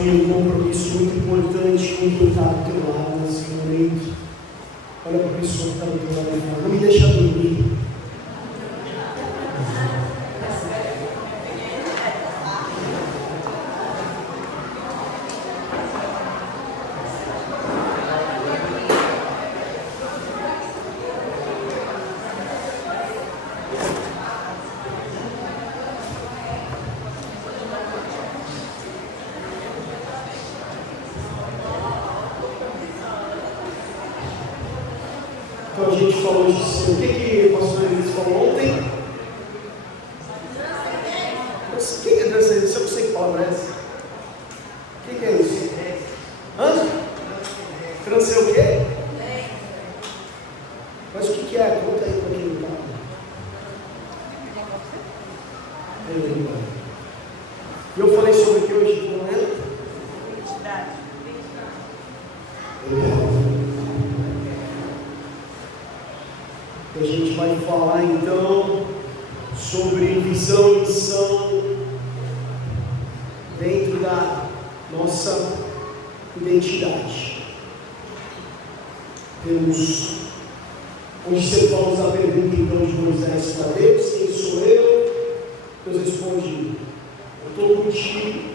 assumir um compromisso muito importante com quem está do teu lado nesse momento. Olha para a pessoa que está do teu lado e fala: não me deixa dormir. Então a gente falou disso. O que o pastor Elias falou ontem? O que é transcendência? Eu não sei que palavra é essa. O que é isso? Hã? Transcender o quê? Mas o que é? Conta aí para quem não está. E eu falei sobre o que hoje? Não é? Identidade. A gente vai falar então sobre visão e missão dentro da nossa identidade. Temos, hoje separamos a pergunta então de Moisés para Deus: quem sou eu? Deus responde: eu estou contigo.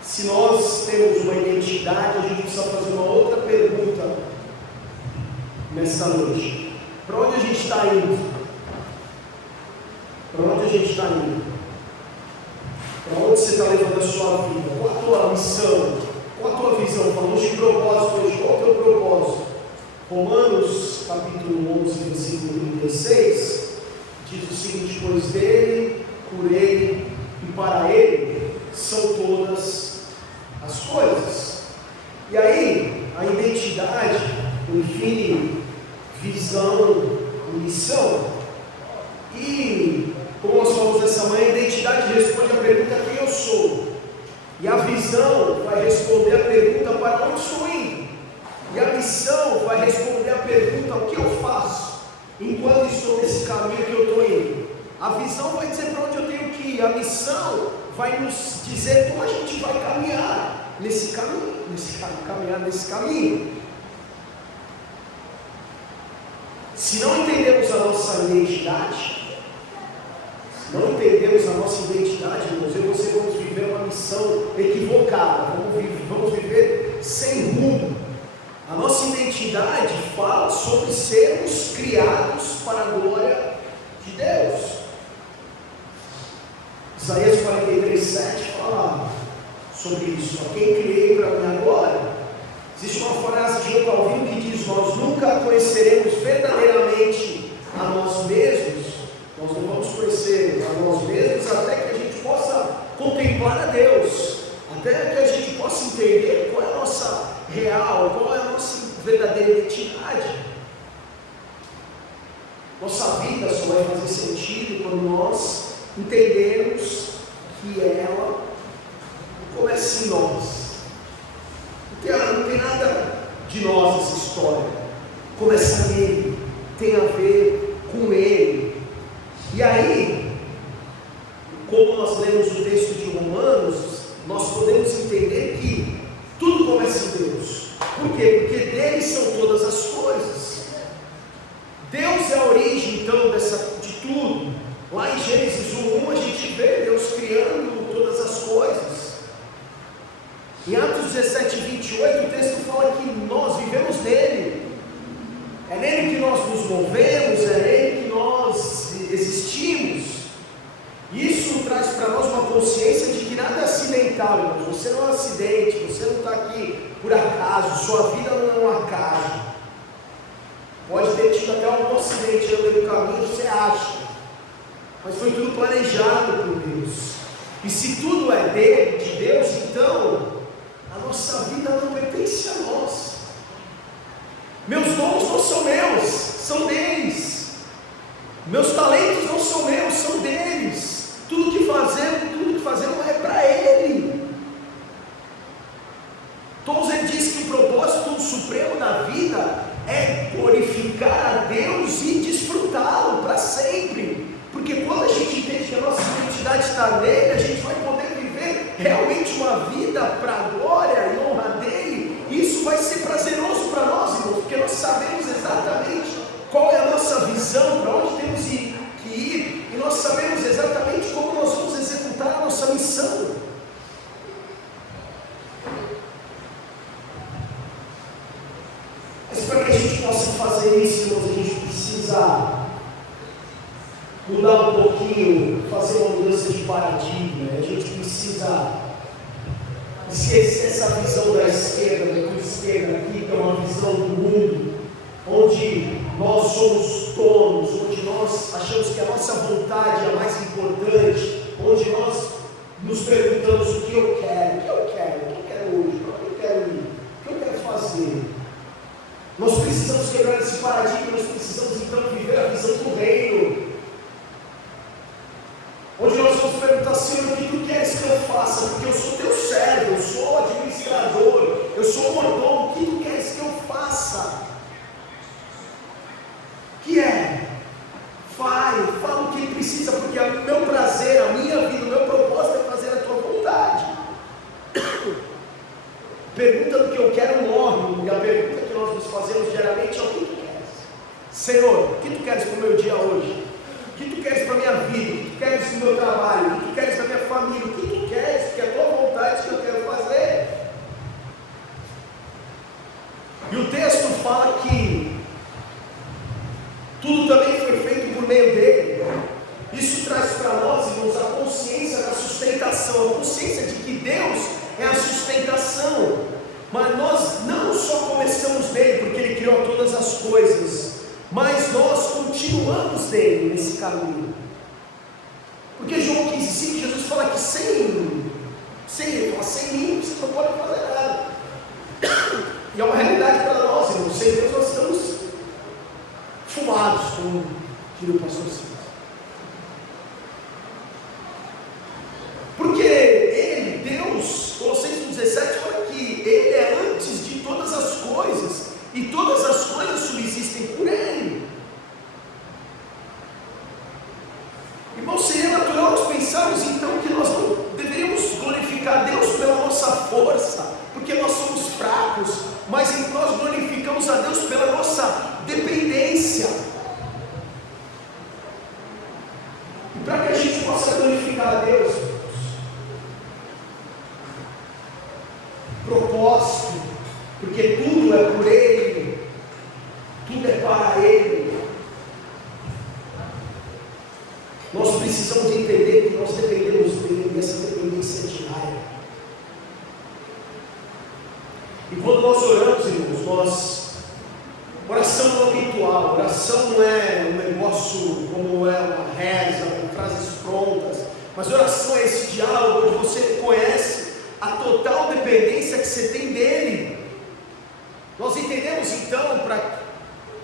Se nós temos uma identidade, a gente precisa fazer uma outra pergunta nesta noite. Para onde a gente está indo? Para onde a gente está indo? Para onde você está levando a sua vida? Qual a tua missão? Qual a tua visão? Falamos de propósito hoje. Qual é o teu propósito? Romanos capítulo 11, versículo 36 diz o seguinte: pois dele, por ele e para ele são todas as coisas. E aí, a identidade define visão e missão. E, como nós falamos essa manhã, a identidade responde a pergunta: quem eu sou? E a visão vai responder a pergunta: para onde estou indo? E a missão vai responder a pergunta: o que eu faço enquanto estou nesse caminho que eu estou indo? A visão vai dizer para onde eu tenho que ir. A missão vai nos dizer como a gente vai caminhar nesse caminho. Se não entendemos a nossa identidade, irmãos, eu e você vamos viver uma missão equivocada, vamos viver sem rumo. A nossa identidade fala sobre sermos criados para a glória de Deus. Isaías 43:7 fala sobre isso: a quem criei para a minha glória. Existe uma frase de João Calvino que diz: nós nunca conheceremos verdadeiramente a nós mesmos, nós não vamos conhecer a nós mesmos até que a gente possa contemplar a Deus, até que a gente possa entender qual é a nossa real, qual é a nossa verdadeira identidade. Nossa vida só vai fazer sentido quando nós entendermos que ela começa em nós. Não tem nada de nós essa história. Começa nele, tem a ver com ele. E aí, como nós lemos o texto de Romanos, nós podemos entender que tudo começa em Deus. Por quê? Porque dele são todas as coisas. Deus é a origem então de tudo. Lá em Gênesis 1:1 a gente vê Deus criando todas as coisas. Em Atos 17:28 o texto fala que nós vivemos nele. É nele que nós nos movemos, é nele que nós existimos. Isso traz para nós uma consciência de que nada é acidental, irmãos. Você não é um acidente, você não está aqui por acaso, sua vida não é um acaso. Pode ter tido até algum acidente no meio do caminho, você acha, mas foi tudo planejado por Deus. E se tudo é dele, de Deus, então a nossa vida não pertence a nós. Meus dons não são meus, são deles. Meus talentos não são meus, são deles. Tudo que fazemos é para Ele. Tozer diz que o propósito supremo da vida é glorificar a Deus e desfrutá-lo para sempre. Porque quando a gente entende que a nossa identidade está nele, a gente vai poder viver realmente uma vida vida para a glória e honra dele, isso vai ser prazeroso para nós, irmãos, porque nós sabemos exatamente qual é a nossa visão, para onde temos que ir, e nós sabemos exatamente como nós vamos executar a nossa missão. Mas para que a gente possa fazer isso, irmãos, a gente precisa mudar um pouquinho, fazer uma mudança de paradigma. A gente precisa esquecer essa visão da esquerda, da esquerda aqui, que é uma visão do mundo, onde nós somos donos, onde nós achamos que a nossa vontade é a mais importante, onde nós nos perguntamos o que eu quero, hoje, para onde eu quero ir, o que eu quero fazer. Nós precisamos quebrar esse paradigma, nós precisamos então viver a visão do reino, onde nós vamos perguntar, Senhor, o que tu queres que eu faça? Porque eu sou teu servo, eu sou administrador, eu sou mordomo, o que tu queres que eu faça? Que é, fala o que ele precisa, porque o meu prazer, a minha vida, o meu propósito é fazer a tua vontade. Pergunta do que eu quero morre, e a pergunta que nós nos fazemos diariamente é o que tu queres? Senhor, o que tu queres para o meu dia hoje? O que tu queres para a minha vida? O que tu queres para o meu trabalho? O que tu queres para a minha família? O que tu queres? Porque é a tua vontade que eu quero fazer. E o texto fala que tudo também foi feito por meio dele. Isso traz para nós, irmãos, a consciência da sustentação, a consciência de que Deus é a sustentação. Mas nós não só começamos nele, porque ele criou todas as coisas, mas nós continuamos nele nesse caminho. Porque João 15,5, Jesus fala que sem mim você não pode fazer nada. E é uma realidade para nós, irmãos. Sem Deus nós estamos fumados, como diria o pastor Silvio. Porque ele, Deus, Colossenses 17, fala que ele é antes de todas as coisas, e todas as coisas subsistem por ele. Irmão, seria natural nós pensarmos então que nós não deveríamos glorificar Deus pela nossa força, porque nós somos fracos, mas nós glorificamos a Deus pela nossa dependência. E para que a gente possa glorificar a Deus, propósito, porque tudo é por Ele, tudo é para Ele. Nós precisamos entender que nós dependemos dele, e essa dependência é diária. E quando nós oramos, irmãos, oração não é ritual, oração não é um negócio como é uma reza, com frases prontas, mas oração é esse diálogo onde você conhece a total dependência que você tem dele. Nós entendemos então,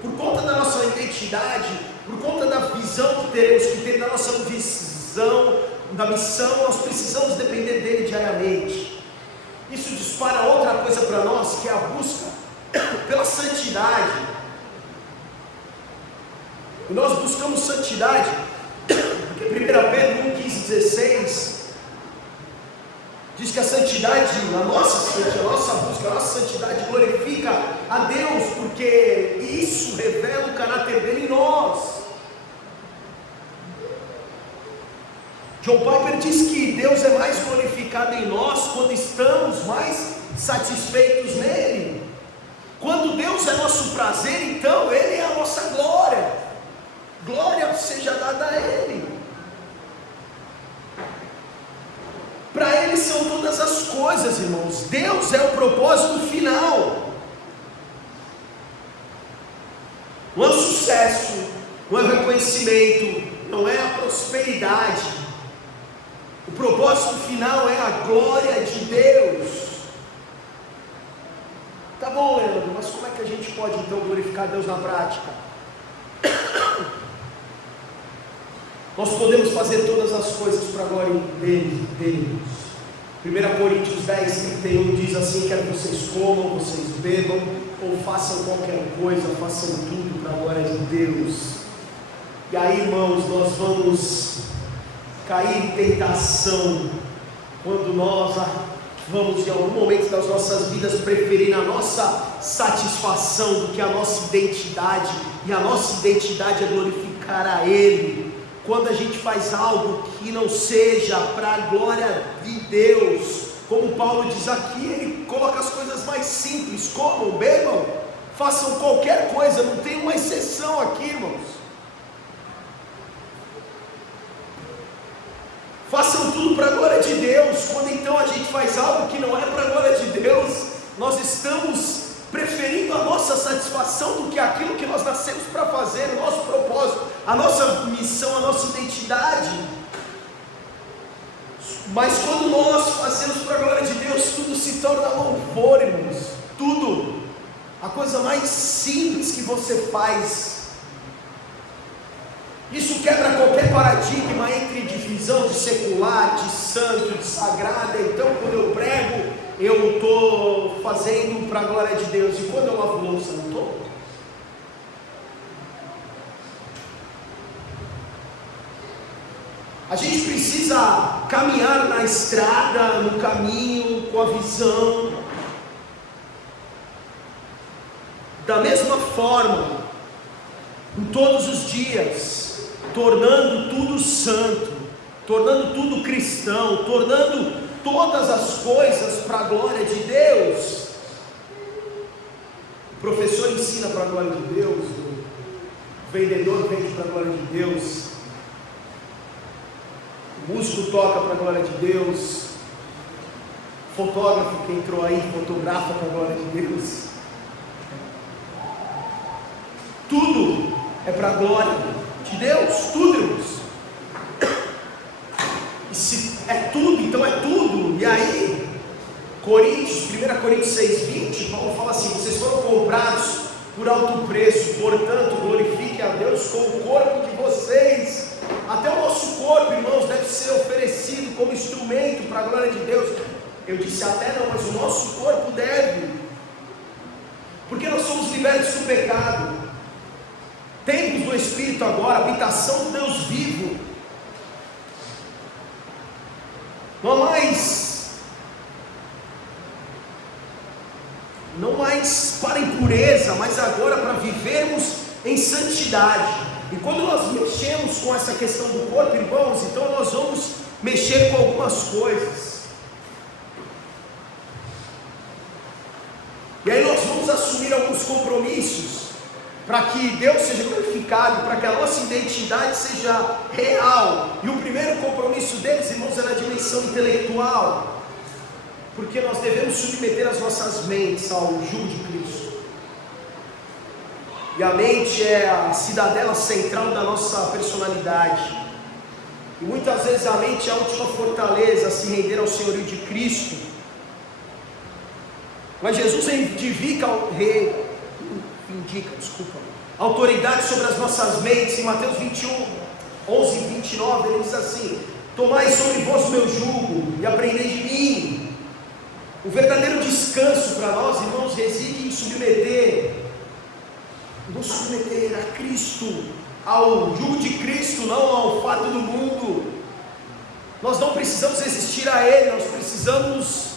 por conta da nossa identidade, por conta da visão que teremos que ter, da nossa visão, da missão, nós precisamos depender dele diariamente. Isso dispara outra coisa para nós, que é a busca pela santidade. E nós buscamos santidade, porque 1 Pedro 1,15,16 diz que a santidade, a nossa busca, a nossa santidade glorifica a Deus, porque isso revela o caráter dele em nós. John Piper diz que Deus é mais glorificado em nós quando estamos mais satisfeitos nele. Quando Deus é nosso prazer, então Ele é a nossa glória. Glória seja dada a Ele. Para Ele são todas as coisas, irmãos. Deus é o propósito final. Não é o sucesso, não é o reconhecimento, não é a prosperidade. O propósito final é a glória de Deus. Tá bom, Leandro, mas como é que a gente pode então glorificar Deus na prática? Nós podemos fazer todas as coisas para a glória dele. 1 Coríntios 10:31 diz assim: quer vocês comam, vocês bebam, ou façam qualquer coisa, façam tudo para a glória de Deus. E aí, irmãos, nós vamos cair em tentação quando nós vamos em algum momento das nossas vidas preferir a nossa satisfação do que a nossa identidade, e a nossa identidade é glorificar a Ele. Quando a gente faz algo que não seja para a glória de Deus, como Paulo diz aqui, ele coloca as coisas mais simples, comam, bebam, façam qualquer coisa, não tem uma exceção aqui, irmãos. Façam tudo para a glória de Deus. Quando então a gente faz algo que não é para a glória de Deus, nós estamos preferindo a nossa satisfação do que aquilo que nós nascemos para fazer, o nosso propósito, a nossa missão, a nossa identidade. Mas quando nós fazemos para a glória de Deus, tudo se torna louvor, irmãos. Tudo. A coisa mais simples que você faz. Isso quebra qualquer paradigma entre divisão de secular, de santo, de sagrado. Então, quando eu prego, eu estou fazendo para a glória de Deus. E quando eu lavo louça, não estou? A gente precisa caminhar na estrada, no caminho, com a visão. Da mesma forma, em todos os dias, tornando tudo santo, tornando tudo cristão, tornando todas as coisas para a glória de Deus. O professor ensina para a glória de Deus, o vendedor vende para a glória de Deus, o músico toca para a glória de Deus, o fotógrafo que entrou aí fotografa para a glória de Deus. Tudo é para a glória de Deus, tudo, irmãos. E se é tudo, então é tudo. E aí, 1 Coríntios 6,20, Paulo fala assim: vocês foram comprados por alto preço, portanto glorifiquem a Deus com o corpo de vocês. Até o nosso corpo, irmãos, deve ser oferecido como instrumento para a glória de Deus. Eu disse até não, mas o nosso corpo deve, porque nós somos libertos do pecado, templos do Espírito agora, habitação do Deus vivo. Não mais para impureza, mas agora para vivermos em santidade. E quando nós mexemos com essa questão do corpo, irmãos, então nós vamos mexer com algumas coisas. E aí nós vamos assumir alguns compromissos para que Deus seja glorificado, para que a nossa identidade seja real. E o primeiro compromisso deles, irmãos, é na dimensão intelectual, porque nós devemos submeter as nossas mentes ao jugo de Cristo. E a mente é a cidadela central da nossa personalidade, e muitas vezes a mente é a última fortaleza a se render ao senhorio de Cristo. Mas Jesus indica autoridade sobre as nossas mentes. Em Mateus 21, 11 e 29, ele diz assim: tomai sobre vós o meu jugo e aprendei de mim. O verdadeiro descanso para nós, irmãos, reside em nos submeter a Cristo, ao jugo de Cristo, não ao fardo do mundo. Nós não precisamos resistir a Ele, nós precisamos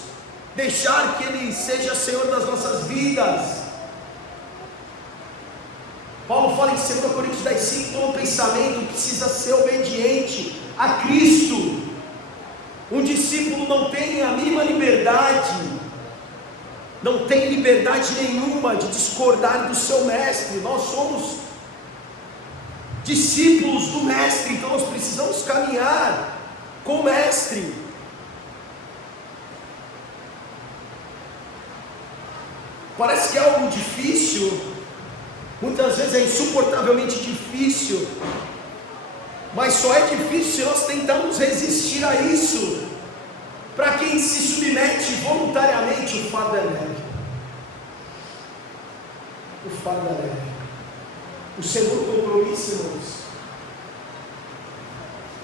deixar que Ele seja Senhor das nossas vidas. Paulo fala em 2 Coríntios 10,5, todo pensamento precisa ser obediente a Cristo. Um discípulo não tem a mínima liberdade, não tem liberdade nenhuma de discordar do seu mestre. Nós somos discípulos do mestre, então nós precisamos caminhar com o mestre. Parece que é algo difícil, muitas vezes é insuportavelmente difícil, mas só é difícil se nós tentarmos resistir a isso. Para quem se submete voluntariamente, o fardo é leve. O fardo é leve. O segundo compromisso, irmãos,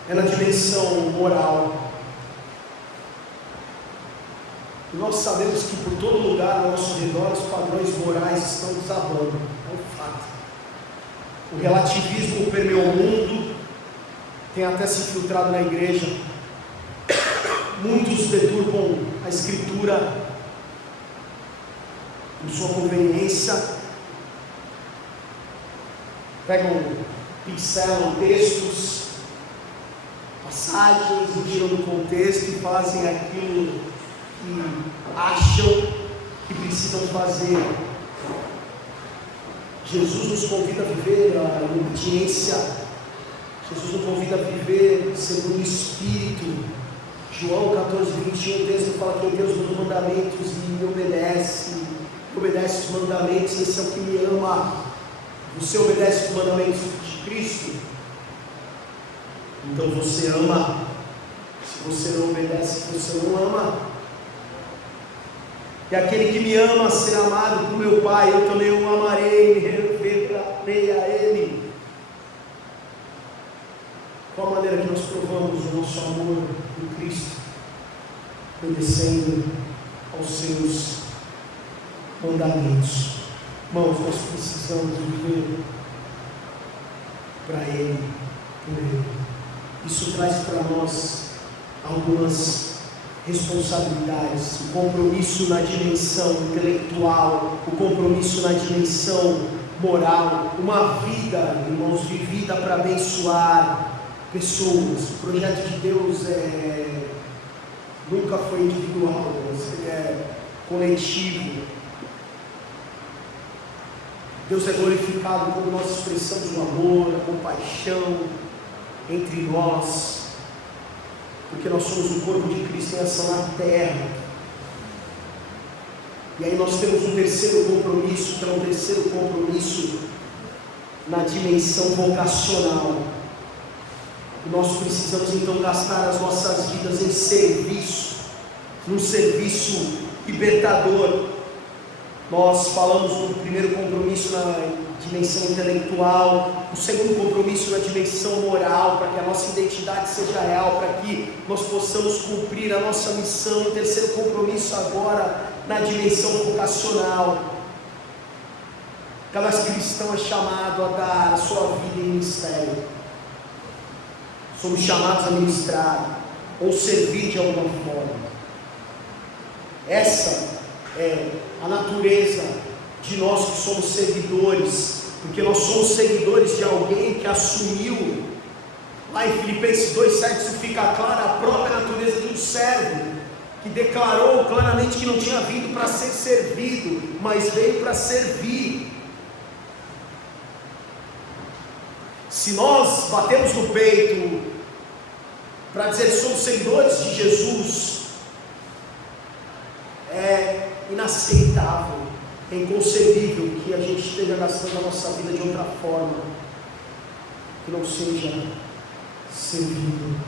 é na dimensão moral. E nós sabemos que por todo lugar ao nosso redor os padrões morais estão desabando. É um fato. O relativismo permeou o mundo, tem até se infiltrado na igreja. Muitos deturpam a Escritura, por sua conveniência, pegam, pincelam textos, passagens, tiram do contexto e fazem aquilo que acham que precisam fazer. Jesus nos convida a viver a obediência, Jesus nos convida a viver segundo o Espírito. João 14:21, o texto fala que Deus nos mandamentos e obedece os mandamentos. Esse é o que me ama. Você obedece os mandamentos de Cristo? Então você ama. Se você não obedece, você não ama. E aquele que me ama será amado por meu Pai, eu também o amarei, me revelarei a Ele. Qual a maneira que nós provamos o nosso amor em Cristo? Obedecendo aos seus mandamentos. Irmãos, nós precisamos viver para Ele, por Ele. Isso traz para nós algumas responsabilidades, o compromisso na dimensão intelectual, o compromisso na dimensão moral, uma vida, irmãos, vivida para abençoar pessoas. O projeto de Deus nunca foi individual, ele é coletivo. Deus é glorificado quando nós expressamos o amor, a compaixão entre nós, porque nós somos o corpo de Cristo em ação na terra. E aí nós temos um terceiro compromisso, que é um terceiro compromisso na dimensão vocacional. E nós precisamos então gastar as nossas vidas em serviço, num serviço libertador. Nós falamos do primeiro compromisso na dimensão intelectual, o segundo compromisso na dimensão moral, para que a nossa identidade seja real, para que nós possamos cumprir a nossa missão. O terceiro compromisso agora na dimensão vocacional. Cada cristão é chamado a dar a sua vida em ministério. Somos chamados a ministrar ou servir de alguma forma. Essa é a natureza de nós que somos seguidores, porque nós somos seguidores de alguém que assumiu, lá em Filipenses 2:7 isso fica claro, a própria natureza de um servo, que declarou claramente que não tinha vindo para ser servido, mas veio para servir. Se nós batemos no peito para dizer que somos seguidores de Jesus, é inaceitável, é inconcebível que a gente esteja gastando a nossa vida de outra forma, que não seja servindo,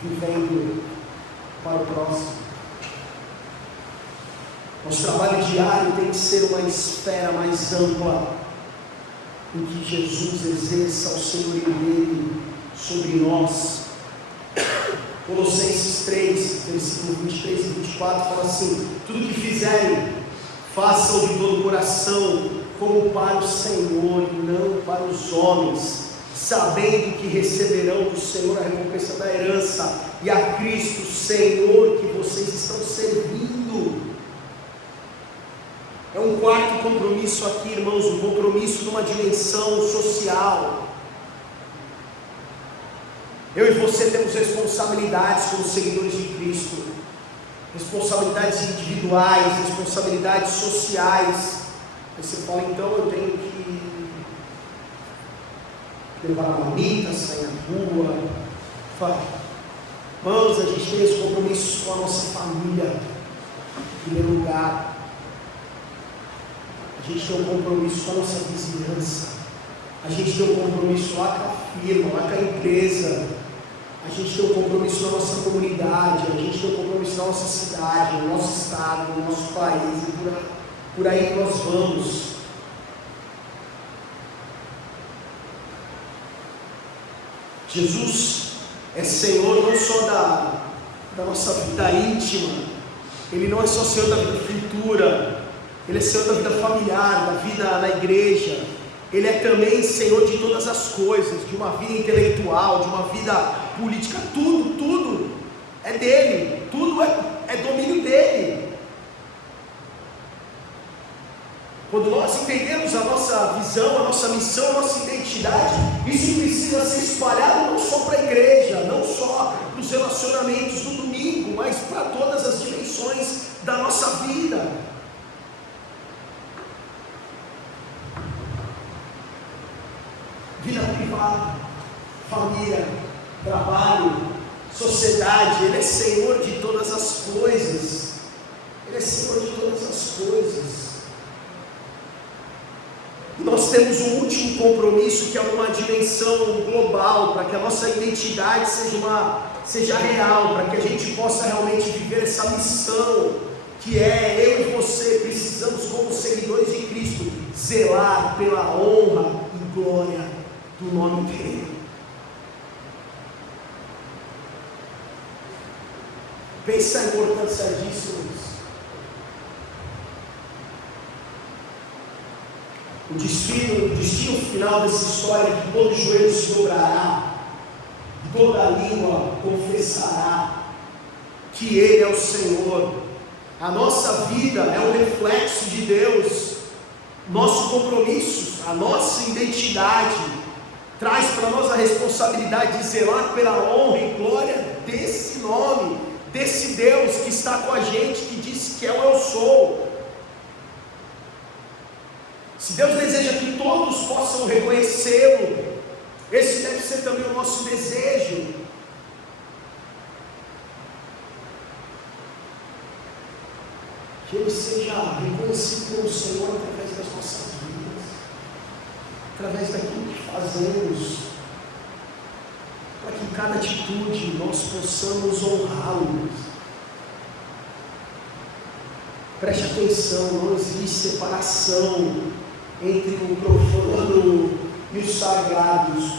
vivendo para o próximo. Nosso trabalho diário tem que ser uma esfera mais ampla, em que Jesus exerça o senhorio dele sobre nós. Colossenses 3, versículo 23 e 24 fala assim: tudo que fizerem, façam de todo o coração, como para o Senhor e não para os homens, sabendo que receberão do Senhor a recompensa da herança, e a Cristo Senhor que vocês estão servindo. É um quarto compromisso aqui, irmãos, um compromisso numa dimensão social. Eu e você temos responsabilidades como seguidores de Cristo, responsabilidades individuais, responsabilidades sociais. Aí você fala, então eu tenho que levar a marmita, sair na rua. Fala, irmãos, a gente tem esse compromisso com a nossa família, em primeiro lugar. A gente tem um compromisso com a nossa vizinhança. A gente tem um compromisso lá com a firma, lá com a empresa. A gente tem um compromisso na nossa comunidade. A gente tem um compromisso na nossa cidade, no nosso estado, no nosso país. E por aí nós vamos. Jesus é Senhor não só da nossa vida íntima. Ele não é só Senhor da vida futura. Ele é Senhor da vida familiar, da vida na igreja. Ele é também Senhor de todas as coisas, de uma vida intelectual, de uma vida política, tudo é dele, tudo é domínio dele. Quando nós entendemos a nossa visão, a nossa missão, a nossa identidade, isso precisa ser espalhado não só para a igreja, não só para os relacionamentos do domingo, mas para todas as dimensões da nossa vida. Vida privada, família, trabalho, sociedade. Ele é Senhor de todas as coisas. Ele é Senhor de todas as coisas. Nós temos um último compromisso, que é uma dimensão global, para que a nossa identidade seja real, para que a gente possa realmente viver essa missão, que é eu e você precisamos, como seguidores de Cristo, zelar pela honra e glória do nome dele. Pensa a importância disso. O destino final dessa história é que todo joelho se dobrará, toda língua confessará que Ele é o Senhor. A nossa vida é um reflexo de Deus. Nosso compromisso, a nossa identidade traz para nós a responsabilidade de zelar pela honra e glória desse nome, desse Deus que está com a gente, que disse que é o Eu Sou. Se Deus deseja que todos possam reconhecê-lo, esse deve ser também o nosso desejo. Que Ele seja reconhecido como Senhor através das nossas vidas, através daquilo que fazemos, para que em cada atitude nós possamos honrá-lo. Preste atenção, não existe separação entre o profano e os sagrados.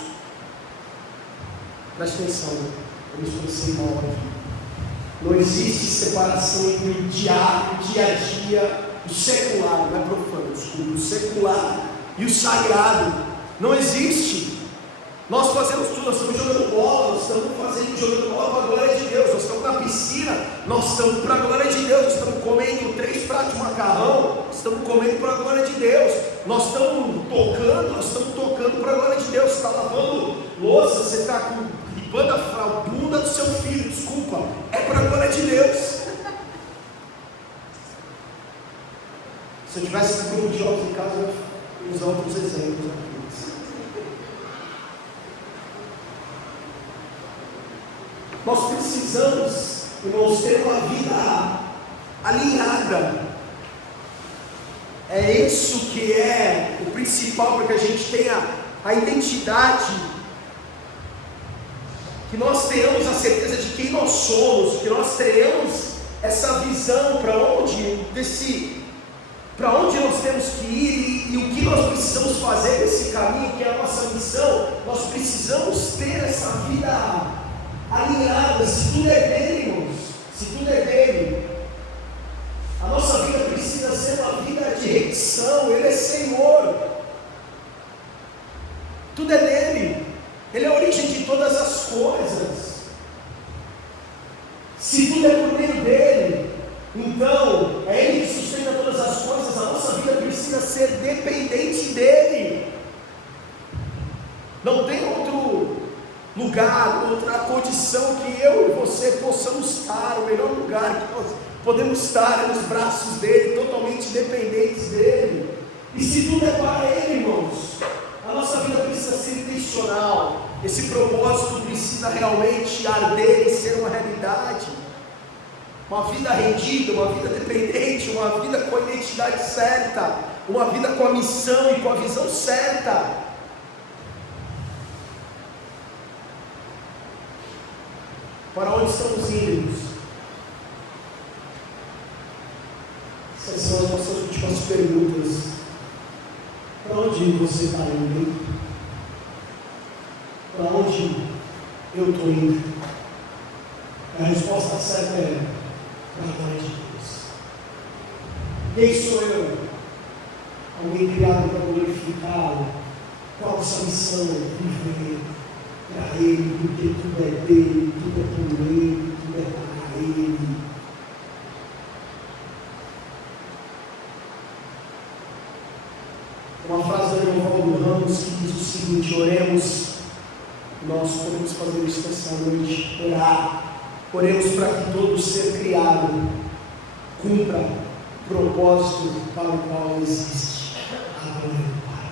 Preste atenção, eu me expressei mal aqui. Não existe separação entre o dia a dia, o secular, não é profano, desculpa, o secular e o sagrado. Não existe. Nós fazemos tudo, nós estamos jogando bola, nós estamos jogando bola para a glória de Deus, nós estamos na piscina, nós estamos para a glória de Deus, nós estamos comendo 3 pratos de macarrão, nós estamos comendo para a glória de Deus, nós estamos tocando para a glória de Deus. Você está lavando louça, você está limpando a bunda do seu filho, desculpa, é para a glória de Deus. Se eu tivesse um grupo de jogos em casa, eu ia usar outros exemplos aqui. Nós precisamos, irmãos, ter uma vida alinhada. É isso que é o principal para que a gente tenha a identidade, que nós tenhamos a certeza de quem nós somos, que nós tenhamos essa visão para onde nós temos que ir e o que nós precisamos fazer nesse caminho, que é a nossa missão. Nós precisamos ter essa vida alinhada. Se tudo é dele, irmãos, se tudo é dele, a nossa vida precisa ser uma vida de rendição. Ele é Senhor, tudo é dele, Ele é a origem de todas as coisas. Se tudo é por meio dele, então é Ele que sustenta todas as coisas. A nossa vida precisa ser dependente dele. Não tem outro lugar, outra condição que eu e você possamos estar. O melhor lugar que nós podemos estar é nos braços dele, totalmente dependentes dele. E se tudo é para ele, irmãos, a nossa vida precisa ser intencional. Esse propósito precisa realmente arder e ser uma realidade. Uma vida rendida, uma vida dependente, uma vida com a identidade certa, uma vida com a missão e com a visão certa. Para onde estamos indo? Essas são as nossas últimas perguntas. Para onde você está indo? Para onde eu estou indo? A resposta certa é: para a glória de Deus. Quem sou eu? Alguém criado para glorificá-lo. Qual a nossa missão? Viver para Ele, porque tudo é dele, tudo é por Ele, tudo contemplaram a Ele. Uma frase da Leovaldo Ramos que diz o seguinte: oremos. Nós podemos fazer isso nessa noite, orar. Oremos para que todo ser criado cumpra o propósito para o qual existe. Adore o Pai.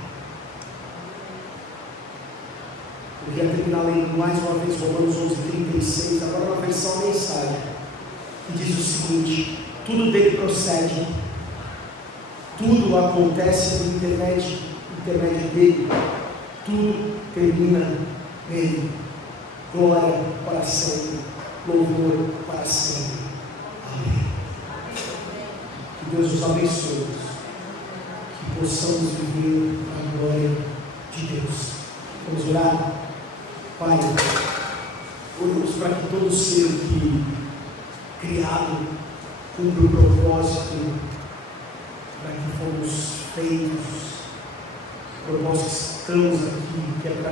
Eu quero terminar lendo mais uma vez Romanos 11:36, agora na versão mensagem, que diz o seguinte: tudo dele procede, tudo acontece por intermédio dele, tudo termina nele. Glória para sempre, louvor para sempre. Amém. Que Deus nos abençoe, que possamos viver a glória de Deus. Vamos orar? Pai, oramos para que todo ser que criado cumpra o propósito para que fomos feitos, propósito que estamos aqui, que é para